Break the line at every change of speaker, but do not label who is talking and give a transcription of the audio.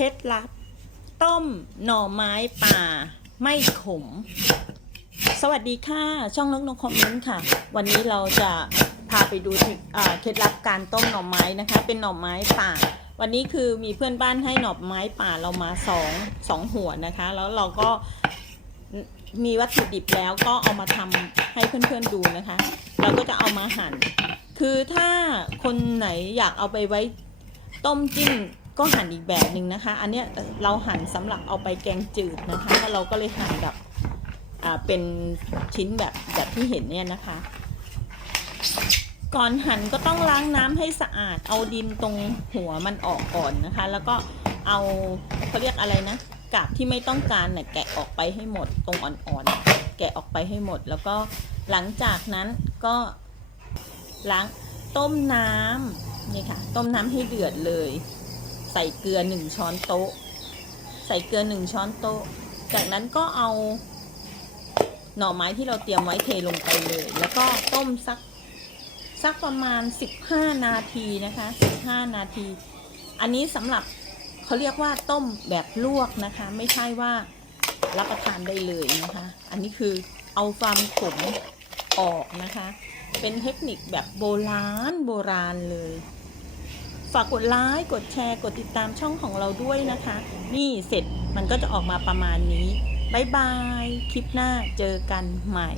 เคล็ดลับ ต้มหน่อไม้ป่า ไม่ขม สวัสดีค่ะ ช่องนกนกคอมเมนต์ค่ะ วันนี้เราจะพาไปดูเคอ่าเคล็ดลับการต้มหน่อไม้นะคะ เป็นหน่อไม้ป่า วันนี้คือมีเพื่อนบ้านให้หน่อไม้ป่าเรามาสองสองหัวนะคะ แล้วเราก็มีวัตถุดิบแล้วก็เอามาทำให้เพื่อนๆดูนะคะ เราก็จะเอามาหั่น คือถ้าคนไหนอยากเอาไปไว้ต้มจิ้ม ก็หั่นอีกแบบหนึ่งนะคะ อันเนี้ยเราหั่นสำหรับเอาไปแกงจืดนะคะแล้วเราก็เลยหั่นแบบอ่าเป็นชิ้นแบบแบบที่เห็นเนี่ยนะคะ ก่อนหั่นก็ต้องล้างน้ำให้สะอาด เอาดินตรงหัวมันออกก่อนนะคะ แล้วก็เอาเขาเรียกอะไรนะกาบที่ไม่ต้องการเนี่ยแกะออกไปให้หมดตรงอ่อนๆ แกะออกไปให้หมด แล้วก็หลังจากนั้นก็ล้างต้มน้ำนี่ค่ะ ต้มน้ำให้เดือดเลย ส่เกลือหนึ่งช้อนโต๊ะ ใส่เกลือหนึ่งช้อนโต๊ะ จากนั้นก็เอาหน่อไม้ที่เราเตรียมไว้เทลงไปเลย แล้วก็ต้มสักสักประมาณ 15 นาทีนะคะ 15 นาที อันนี้สำหรับเขาเรียกว่าต้มแบบลวกนะคะ ไม่ใช่ว่ารับประทานได้เลยนะคะ อันนี้คือเอาความขมออกนะคะ เป็นเทคนิคแบบโบราณโบราณเลย ฝากกดไลค์กดแชร์ กดติดตามช่องของเราด้วยนะคะ นี่เสร็จมันก็จะออกมาประมาณนี้บ๊ายบาย คลิปหน้าเจอกันใหม่